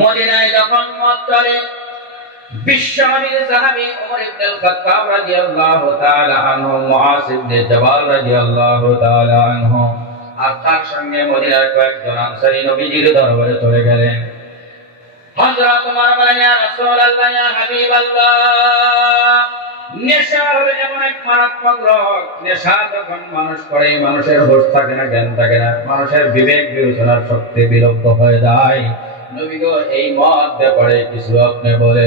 মদিনায় যখন মত চলে বিশ্বনবীর সাহাবী ওমর ইবনে আল-খাত্তাব রাদিয়াল্লাহু তাআলা আনহু, মুআজ ইবনে জাবাল রাদিয়াল্লাহু তাআলা আনহু আর তার সঙ্গে মদিনার কয়েকজন আনসারী নবীজির দরবারে চলে গেলেন। হযরত ওমর বলেন, ইয়া রাসূলুল্লাহ, ইয়া হাবিবাল্লাহ, নেশা হলো এমন এক মারাত্মক রোগ, নেশা যখন মানুষ করে মানুষের হোশ থাকে না, জ্ঞান থাকে না, মানুষের বিবেক বিবেচনার শক্তি বিলুপ্ত হয়ে যায়। নবী গো, এই মত ব্যাপারে কিছু আপনি বলে।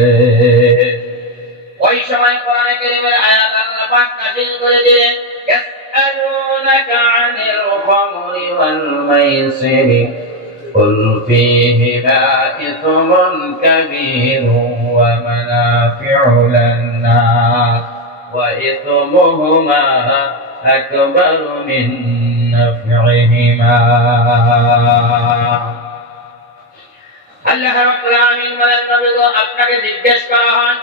ওই সময় কোরআনে কারীমের আয়াত আল্লাহ পাক নাযিল করে দিলেন, ইয়াসআলুনাকা আনিল খামরি ওয়াল মাইসিরি কুল ফীহিমা ইসমুন কাবীরুন ওয়া মানাফি'ু লিন-নাস ওয়া ইসমুহুমা আকবারু মিন নাফ'ইহিমা। আল্লাহ রাব্বুল আলামিন বলেন, নবী গো, আপনাকে জিজ্ঞেস করা হয়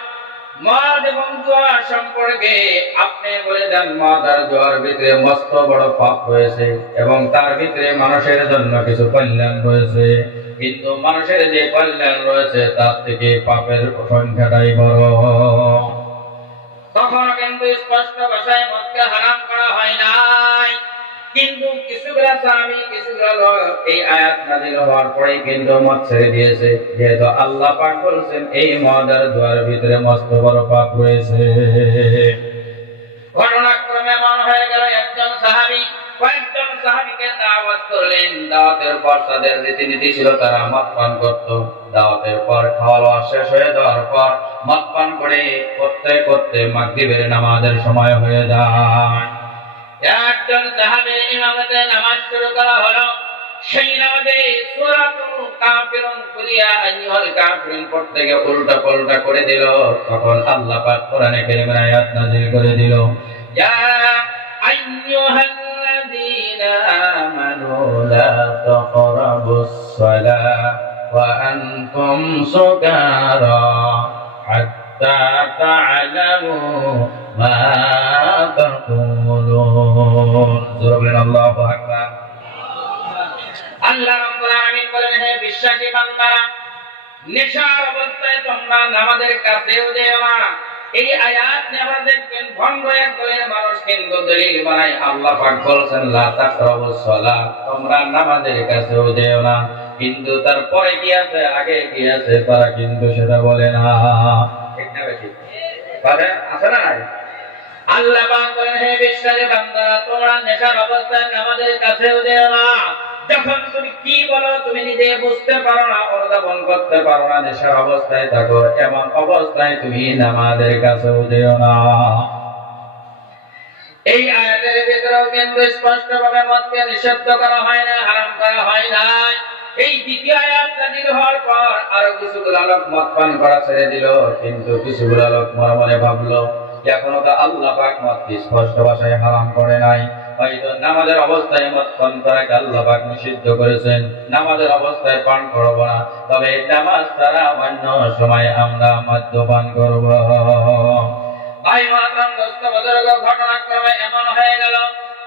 মদ এবং জুয়া সম্পর্কে, আপনি বলে দেন মদ আর জুয়ার ভিতরে মস্ত বড় পাপ রয়েছে এবং তার ভিতরে মানুষের জন্য কিছু কল্যাণ রয়েছে, কিন্তু মানুষের যে কল্যাণ রয়েছে তার থেকে পাপের সংখ্যাটাই বড়। তখনও কিন্তু স্পষ্ট ভাষায় মদকে হারাম করা হয় নাই, কিন্তু কিছুগুলা সাহাবী, কিছুগুলা লোক এই আয়াত নাযিল হওয়ার পরে কিন্তু মদ ছেড়ে দিয়েছে, যেহেতু আল্লাহ পাক বলেছেন এই মদ আর জুয়ার ভিতরে মস্ত বড় পাপ রয়েছে। ঘটনাক্রমে এমন হয়ে গেল, একজন সাহাবী কয়েকজন সাহাবীকে দাওয়াত করলেন। দাওয়াতের পর তাদের রীতিনীতি ছিল তারা মদ পান করত। দাওয়াতের পর খাওয়া শেষ হয়ে যাওয়ার পর মদ পান করে করতে করতে মাগরিবের নামাজের সময় হয়ে যায়। একজন সাহাবীর ইমামতে নামাজ শুরু করা হলো। সেই নামাজে সূরাতুল কাফিরুন কুলিয়া আইয়ুহাল কাফিরুন পড়তে গিয়ে উল্টা পাল্টা করে দিল। তখন আল্লাহ পাক কোরআনে কারীমের আয়াত নাযিল করে দিল, ইয়া আইয়ুহাল্লাযীনা আমানু লা তাকরাবুস সালাহ ওয়া আনতুম সুকারা হাত্তা তা'লামু মা তাকুলুন। আল্লাহু আকবার। আল্লাহ রাব্বুল আলামিন বলেন, হে বিশ্বাসী বান্দারা, নেশার অবস্থায় তোমরা নামাজের কাছেও যেও না। এই আয়াত নেবার দেখবেন ভণ্ড এক দলের মানুষ কিন্তু দলিল বানায়। আল্লাহ পাক বলেছেন লা তাকরাবুস সালাহ, তোমরা নামাজের কাছেও যেও না, কিন্তু তারপরে কি আছে, আগে কি আছে তারা কিন্তু সেটা বলে না। ঠিক না বেশি কথা আছে না? আল্লাহ পাক বলেন, হে বিশ্বাসী বান্দারা, তোমরা নেশার অবস্থায় নামাজের কাছেও যেও না। যখন তুমি কি বলো তুমি নিজে বুঝতে পারো না, অনুধাবন করতে পারো না, নেশার অবস্থায় থাকো, এমন অবস্থায় তুমি নামাজের কাছেও যেও না। এই আয়াতের ভিতরেও কিন্তু স্পষ্টভাবে মদকে নিষিদ্ধ করা হয় না, হারাম করা হয় না। এই দ্বিতীয় আয়াত নাযিল হওয়ার পর আরো কিছুগুলো লোক মদ পান করা ছেড়ে দিল, কিন্তু কিছুগুলো লোক মনে মনে ভাবলো এখনো তো আল্লাহ পাক মদকে স্পষ্ট ভাষায় হারাম করে নাই, হয়তো নামাজের অবস্থায় মদ পান করাকে আল্লাহ পাক নিষিদ্ধ করেছেন, নামাজের অবস্থায় পান করব না, তবে নামাজ ছাড়া অন্য সময় আমরা মদ্যপান করব। ভাই মাতাম দোস্ত বুজুর্গ, ঘটনাক্রমে এমন হয়ে গেল,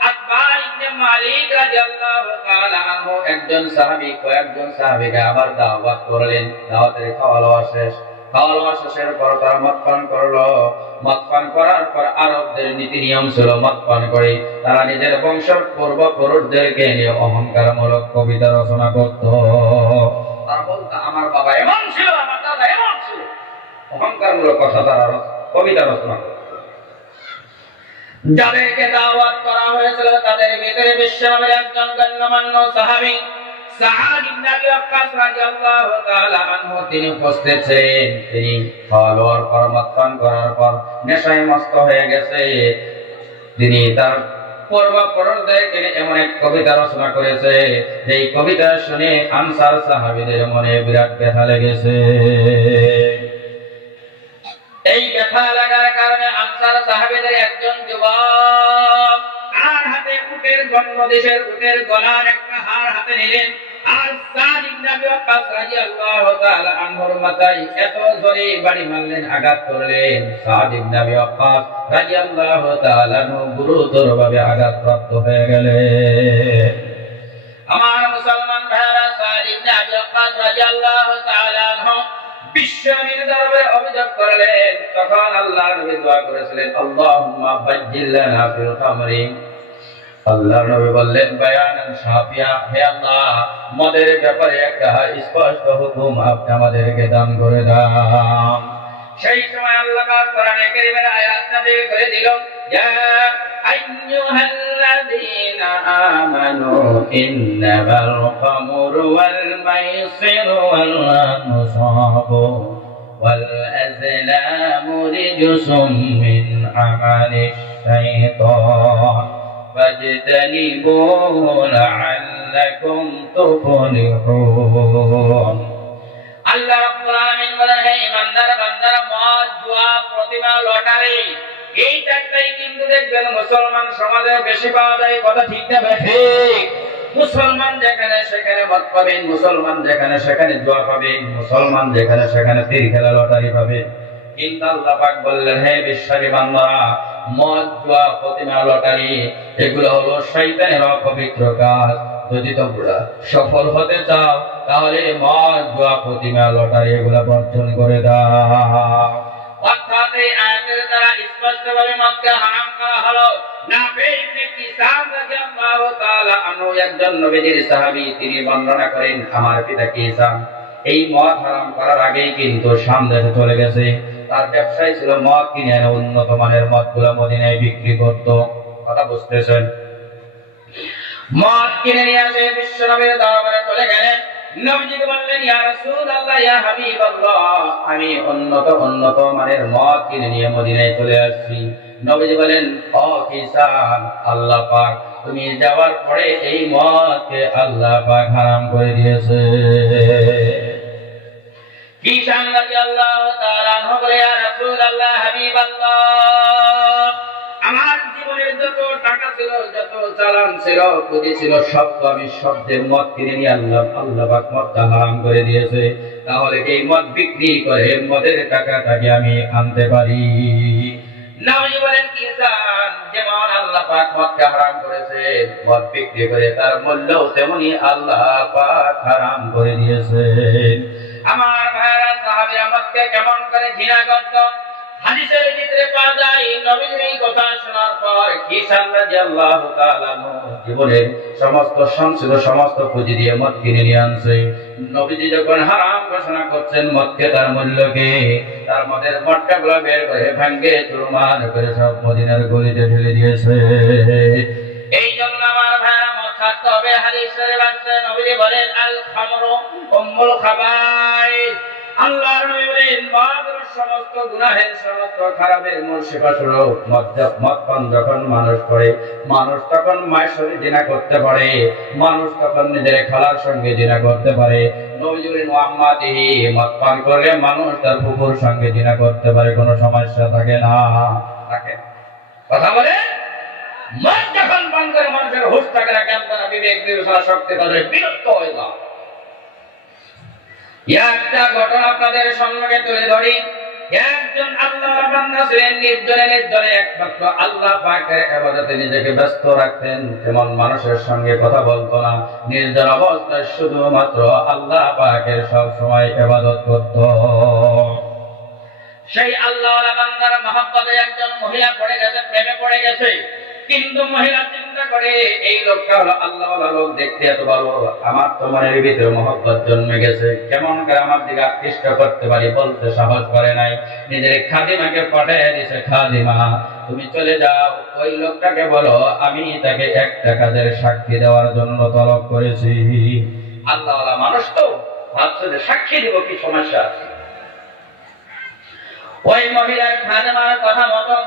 আকবা ইবনে মালিক রাদিয়াল্লাহু তাআলা আনহু একজন সাহাবী কয়েকজন সাহাবীকে আবার দাওয়াত করলেন। দাওয়াতের খাওয়া শেষের পর তারা মদ পান করলো। মদ পান করার পর আরবদের নীতি নিয়ম ছিল, মদ পান করে তারা নিজের বংশ পূর্বপুরুষদেরকে নিয়ে অহংকারমূলক কবিতা রচনা করত। তারা বলতো আমার বাবা এমন ছিল, আমার দাদা এমন ছিল, অহংকারমূলক কথা তারা কবিতা রচনা করত। যাদেরকে দাওয়াত করা হয়েছিল তাদের ভিতরে বিশ্বনবীর একজন গণ্যমান্য সাহাবী সাআদ ইবনে আবি ওয়াক্কাস রাদিয়াল্লাহু তাআলা আনহু তিনি উপস্থিত ছিলেন। তিনি খাওয়ার পর মদ পান করার পর নেশায় মস্ত হয়ে গেছে। তিনি তার পূর্বপুরুষদেরকে এমন এক কবিতা রচনা করেছে, এই কবিতা শুনে আনসার সাহাবীদের মনে বিরাট ব্যথা লেগেছে। এই ব্যথা লাগার কারণে আনসার সাহাবীদের একজন যুবক তার হাতে উটের জন্মদেশের উটের গলার একটা হার হাতে নিলেন, আর সাদ ইবনে আবি ওয়াক্কাস রাদিয়াল্লাহু তাআলা আনহুর মাথায় এত জোরে বাড়ি মারলেন, আঘাত করলেন। সাদ ইবনে আবি ওয়াক্কাস রাদিয়াল্লাহু তাআলা গুরুতরভাবে আঘাতপ্রাপ্ত হয়ে গেলেন। আমার মুসলমান ভাইরা, সাদ ইবনে আবি ওয়াক্কাস রাদিয়াল্লাহু তাআলা বিশ্বনবীর দরবারে অভিযোগ করলেন। তখন আল্লাহর নবী দোয়া করেছিলেন, আল্লাহুম্মা বাজ্জিল লানা ফিল খামরি। আল্লাহর নবী বললেন বায়ানান শাফিয়া, হে আল্লাহ, মদের ব্যাপারে একটা স্পষ্ট হুকুম আপনি আমাদেরকে দান করে দাও। সেই সময় আল্লাহ পাক কোরআনে কারীমের আয়াত নাযিল করে দিল, ইয়া আইয়ুহাল্লাযীনা আমানু ইন্নামাল খামরু ওয়াল মাইসিরু ওয়াল আনসাবু ওয়াল আযলামু রিজসুম মিন আমালিশ শাইতান ফাজতানিবুহু লাআল্লাকুম তুফলিহুন। আল্লাহ রাব্বুল আলামিন বলেন, হে ইমানদার বান্দারা, মদ, জুয়া, প্রতিমা, লটারি, এই চারটাই কিন্তু দেখবেন মুসলমান সমাজে বেশি পাওয়া যায়। কথা ঠিক না ঠিক? মুসলমান যেখানে সেখানে মদ পাবেন, মুসলমান যেখানে সেখানে জুয়া পাবেন, মুসলমান যেখানে সেখানে তীর খেলা, লটারি পাবেন। কিন্তু আল্লাহ পাক বললেন, হে বিশ্বাসী বান্দারা, মদ, জুয়া, প্রতিমা, লটারি এগুলো হলো শয়তানের অপবিত্র কাজ। যদি তোমরা সফল হতে চাও তাহলে মদ, জুয়া, প্রতিমা, লটারি এগুলা বর্জন করে দাও। অর্থাৎ এই আয়াতের দ্বারা স্পষ্টভাবে মদকে হারাম করা হলো। নাফি ইবনে কিসাম রাদিয়াল্লাহু তাআলা আনহু একজন নবীজির সাহাবী, তিনি বর্ণনা করেন, আমার পিতা কিসাম এই মদ হারাম করার আগেই কিন্তু শাম দেশে চলে গেছে। তার ব্যবসায় ছিল মদ কিনে এনে উন্নত মানের মদগুলো মদিনায় বিক্রি করত। কথা বুঝতেছেন? মদ কিনে নিয়ে আসে বিশ্বনবীর দরবারে চলে গেলেন। নবীজি বললেন, ইয়া রাসূলুল্লাহ, ইয়া হাবিবাল্লাহ, আমি উন্নত মানের মদ কিনে নিয়ে মদিনায় চলে আসছি। নবীজি বলেন, ও কিসান, আল্লাহ পাক তুমি যাওয়ার পরে এই মদকে আল্লাহ পাক হারাম করে দিয়েছে। কিসান রাদিয়াল্লাহু তাআলা আনহু বলে, ইয়া রাসূলুল্লাহ, হাবিবাল্লাহ, আমার জীবনের যত টাকা ছিল, যত চালান ছিল, পুঁজি ছিল, সব তো আমি শব্দের মদ কিনে নিয়ে আল্লাহ পাক মদটা হারাম করে দিয়েছে। তাহলে এই মদ বিক্রি করে মদের টাকাটাকে আমি আনতে পারি। নবী বলেন, কিসান, যেমন আল্লাহ পাক মদকে হারাম করেছে, মদ বিক্রি করে তার মূল্যও তেমনি আল্লাহ পাক হারাম করে দিয়েছেন। আমার ভাইরা, সাহাবীরা মদকে কেমন করে ঘৃণা করত, হাদিসের ভিতরে পাওয়া যায়। নবীর এই কথা শোনার পর কিসান রাদিয়াল্লাহু তাআলা জীবনের সমস্ত সঞ্চিত সমস্ত পুঁজি দিয়ে মদ কিনে নিয়ে আনছে। নবীজি যখন হারাম ঘোষণা করছেন মদকে, তার মূল্যকে, তার মদের মটকাগুলো বের করে ভাঙ্গে চুরমার করে সব মদিনার গলিতে ঢেলে দিয়েছে। এই জন্য আমার ভাইরা, মদ ছাড়তে হবে। হাদিস শরীফে আছে, নবীজি বলেন, আল খামরু উম্মুল খাবাইস। আল্লাহর নবী বলেন, মদ সমস্ত গুনাহের, সমস্ত খারাপের মূল শিকড় হলো মদ। মদ পান যখন মানুষ করে, মানুষ তখন মায়ের সঙ্গে জিনা করতে পারে, মানুষ তখন নিজের খালার সঙ্গে জিনা করতে পারে। নবী বলেন, মুহাম্মাদিহি, মদ পান করলে মানুষ তার ফুফুর সঙ্গে জিনা করতে পারে, কোনো সমস্যা থাকে না। থাকে কথা বলে, মদ যখন পান করে মানুষের হুঁশ থাকে না, জ্ঞান থাকে না, বিবেক বিবেচনা শক্তি তাদের বিরক্ত হয়ে যায়। একটা ঘটনা আপনাদের সম্মুখে তুলে ধরি। একজন আল্লাহর বান্দা ছিলেন, নির্জনে একমাত্র আল্লাহ পাকের ইবাদতে নিজেকে ব্যস্ত রাখতেন। যেমন মানুষের সঙ্গে কথা বলতো না, নির্জন অবস্থায় শুধুমাত্র আল্লাহ পাকের সব সময় ইবাদত করত। সেই আল্লাহর বান্দার মহব্বতে একজন মহিলা পড়ে গেছে, প্রেমে পড়ে গেছে। কিন্তু মহিলা চিন্তা করে, এই লোকটা হলো আল্লাহওয়ালা লোক, দেখতে এত ভালো, আমার তো মনের ভিতরে মহব্বত জন্মে গেছে, কেমন করে আমার দিকে আকৃষ্ট করতে পারি, বলতে সাহস করে নাই। নিজের খাদিমাকে পাঠিয়ে দিছে, খাদিমা তুমি চলে যাও, ওই লোকটাকে বলো আমি তাকে একটা কাজের সাক্ষী দেওয়ার জন্য তলব করেছি। আল্লাহওয়ালা মানুষ তো ভাবছে যে সাক্ষী দিব, কি সমস্যা আছে। ওই মহিলার খাদিমার কথা মতো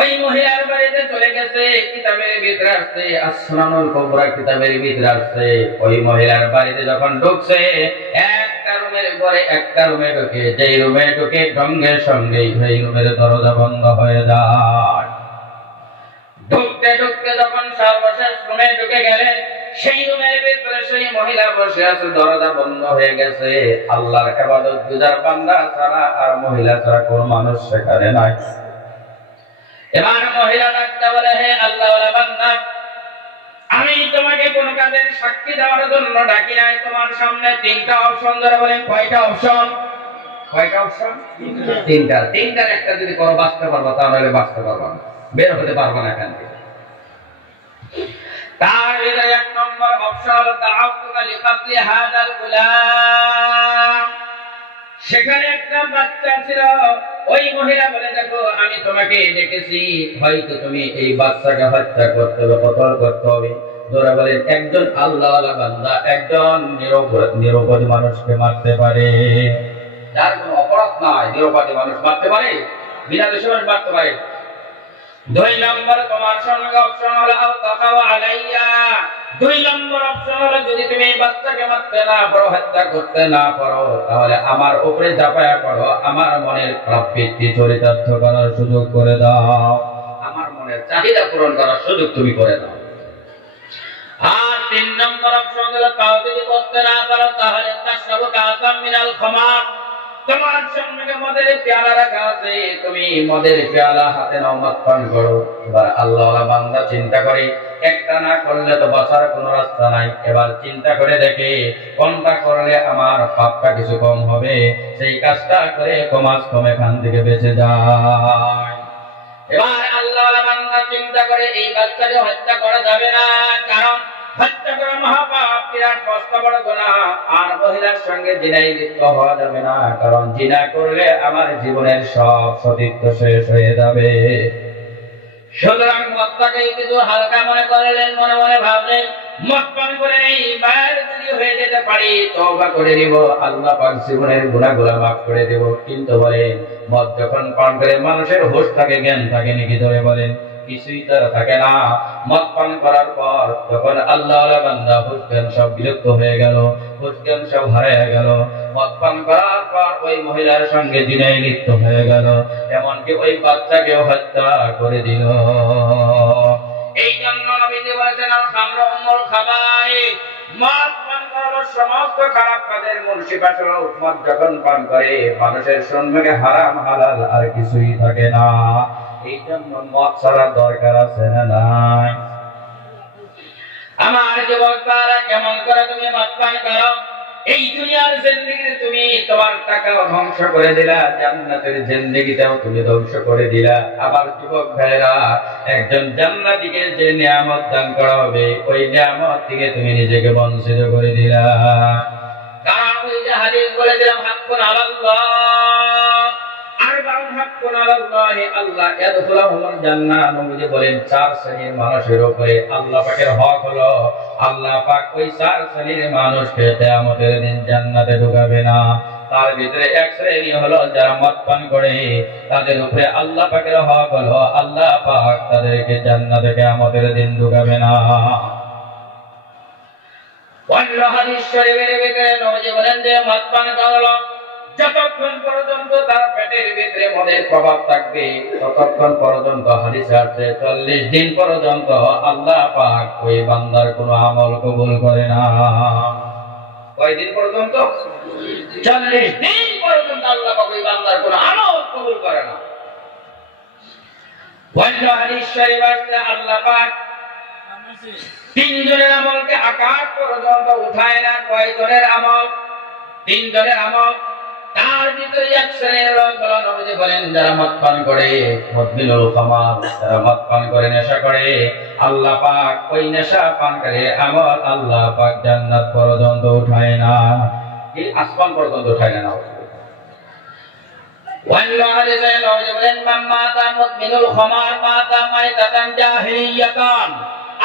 ওই মহিলার বাড়িতে চলে গেছে। কিতাবের ভিতরে আসছে, আসমানুল কুবরা কিতাবের ভিতরে আসছে, ওই মহিলার বাড়িতে যখন ঢুকছে, একটা রুমের পরে একটা রুমে ঢুকে, যেই রুমে ঢুকে সঙ্গে সঙ্গে সেই রুমের দরজা বন্ধ হয়ে যায়। ঢুকতে ঢুকতে যখন সর্বশেষ রুমে ঢুকে গেলেন, সেই রুমের ভিতরে সেই মহিলা বসে আছে, দরজা বন্ধ হয়ে গেছে। আল্লাহর ইবাদত গুজার বান্দা ছাড়া আর মহিলা ছাড়া কোন মানুষ সেখানে নাই। এবার মহিলা ডাকতে বলে, হে আল্লাহওয়ালা বান্দা, আমি তোমাকে কোন কাজের সাক্ষী দেওয়ার জন্য ডাকি নাই। তোমার সামনে তিনটা অপশন ধরে বলেন, কয়টা অপশন? কয়টা অপশন? তিনটা। তিনটার একটা যদি করো বাঁচতে পারবা, তাহলে বাঁচতে পারবা না, বের হতে পারবা না এখান থেকে। তার ভিতরে এক নম্বর অপশন হলো দাআউতুকা লিকাতলি হাযাল গুলাম। সেখানে একটা বাচ্চা ছিল, ওই মহিলা বলে, দেখো আমি তোমাকে ডেকেছি, হয়তো তুমি এই বাচ্চাকে হত্যা করতে হবে, কতল করতে হবে। জোরে বলেন, একজন আল্লাহওয়ালা বান্দা একজন নিরপরাধী মানুষকে মারতে পারে, যার কোনো অপরাধ নাই, নিরপরাধী মানুষ মারতে পারে, বিনা দোষে মানুষ মারতে পারে। দুই নম্বর তোমার সঙ্গে অপশন হলো আও তাকাও আলাইয়া। দুই নম্বর অপশন হলো যদি তুমি এই বাচ্চাকে মারতে না পারো, হত্যা করতে না পারো, তাহলে আমার উপরে ঝাঁপায়া পড়ো, আমার মনের প্রবৃত্তি চরিতার্থ করার সুযোগ করে দাও, আমার মনের চাহিদা পূরণ করার সুযোগ তুমি করে দাও। আর তিন নম্বর অপশন হলো তাও যদি করতে না পারো, তাহলে তাশরাবু কাসাম মিনাল খামার। তোমার সামনে মদের পেয়ালা রাখা আছে, তুমি মদের পেয়ালা হাতে নাও, মদ পান করো। এবার আল্লাহওয়ালা বান্দা চিন্তা করে, একটা না করলে তো বাঁচার কোনো রাস্তা নাই, এবার চিন্তা করে দেখে কোনটা করলে আমার পাপটা কিছু কম হবে, সেই কাজটা করে কমাস কম এখান থেকে বেঁচে যায়। এবার আল্লাহওয়ালা বান্দা চিন্তা করে এই বাচ্চাকে হত্যা করা যাবে না, কারণ হত্যা করা মহাপাপ, বিরাট কষ্ট, বড় গুনাহ। আর মহিলার সঙ্গে জিনায় লিপ্ত হওয়া যাবে না, কারণ জিনা করলে আমার জীবনের সব সতীত্ব শেষ হয়ে যাবে। সুতরাং মদটাকে কিছু হালকা মনে করলেন, মনে মনে ভাবলেন মদ পান করে নেই, বাইরে যদি হয়ে যেতে পারি তওবা করে নিব, আল্লাহ পাক জীবনের গুনাহগুলো মাফ করে দেব। কিন্তু বলেন, মদ যখন পান করে মানুষের হুঁশ থাকে, জ্ঞান থাকে নাকি? ধরে বলেন, কিছুই তার থাকে না। মদ পান করার পর যখন আল্লাহওয়ালা বান্দা হুঁশ জ্ঞান সব বিলুপ্ত হয়ে গেল, হুঁশ জ্ঞান সব হারিয়ে গেল, মদ পান করার পর ওই মহিলার সঙ্গে জিনায় লিপ্ত হয়ে গেল, এমনকি ওই বাচ্চাকেও হত্যা করে দিল। এই জন্য নবীজি বলেছেন, আল খামরু উম্মুল খাবাইস, মদ পান করার সমস্ত খারাপ কাজের মূল শিকড়। মদ যখন পান করে মানুষের সম্মুখে হারাম হালাল আর কিছুই থাকে না। এই জন্য মদ ছাড়ার দরকার আছে না নাই? আমার যুবকরা, কেমন করে তুমি মদ পান করো? এই দুনিয়ার জিন্দেগিতে তুমি তোমার টাকাও ধ্বংস করে দিলা, জান্নাতের জিন্দেগিটাও তুমি ধ্বংস করে দিলা। আবার যুবক ভাইরা, একজন জান্নাতীকে যে নিয়ামত দান করা হবে, ওই নিয়ামত থেকে তুমি নিজেকে বঞ্চিত করে দিলা। কারণ ওই যে হাদিস বলেছিলাম, হাক্কুন আলাল্লাহ, আরবাউন হাক্কুন আলাল্লাহি আল্লাহ ইয়াদখুলুহুমুল জান্নাহ। নবীজি বলেন, চার শ্রেণীর মানুষের উপরে আল্লাহ পাকের হক হলো, আল্লাহ পাক ওই চার শ্রেণীর মানুষকে কিয়ামতের দিন জান্নাতে ঢুকাবে না। তার ভিতরে এক শ্রেণী হলো যারা মদ পান করে, তাদের উপরে আল্লাহ পাকের হক হলো, আল্লাহ পাক তাদেরকে জান্নাতে কিয়ামতের দিন ঢুকাবে না। অন্য হাদিস শরীফের ভিতরে নবীজি বলেন যে মদ পান করলো যতক্ষণ পর্যন্ত তার পেটের ভিতরে মদের প্রভাব থাকবে, ততক্ষণ পর্যন্ত হাদিসে আছে 40 দিন পর্যন্ত আল্লাহ পাক ওই বান্দার কোনো আমল কবুল করে না। কয়দিন পর্যন্ত? 40 দিন পর্যন্ত আল্লাহ পাক ওই বান্দার কোনো আমল কবুল করে না। অন্য হাদিস শরীফ আছে, আল্লাহ পাক 3 জনের আমলকে আকাশ পর্যন্ত উঠায় না। কয়জনের আমল? 3 জনের আমল। তার ভিতরে এক শ্রেণীর লোক হলো, নবীজি বলেন, যারা মদ পান করে, মুদমিনুল খামার, যারা মদ পান করে, নেশা করে, আল্লাহ পাক ওই নেশা পানকারীর আমল আল্লাহ পাক জান্নাত পর্যন্ত উঠায় না, কি আসমান পর্যন্ত উঠায় না। অন্য হাদিসে নবীজি বলেন, মান মাতা মুদমিনুল খামার মাতা মাইতাতান জাহিলিয়াতান।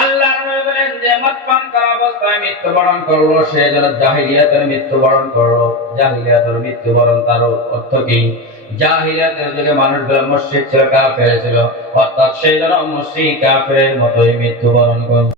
আল্লাহর নবী বলেন যে মদ পান করা অবস্থায় মৃত্যুবরণ করলো, সে যেন জাহিলিয়াতের মৃত্যুবরণ করলো। জাহিলিয়াতের মৃত্যুবরণ তার অর্থ কি? জাহিলিয়াতের যুগে মানুষগুলো মুশরিক ছিল, কাফের ছিল, অর্থাৎ সেই যেন মুশরিক কাফেরের মতোই মৃত্যুবরণ করলো।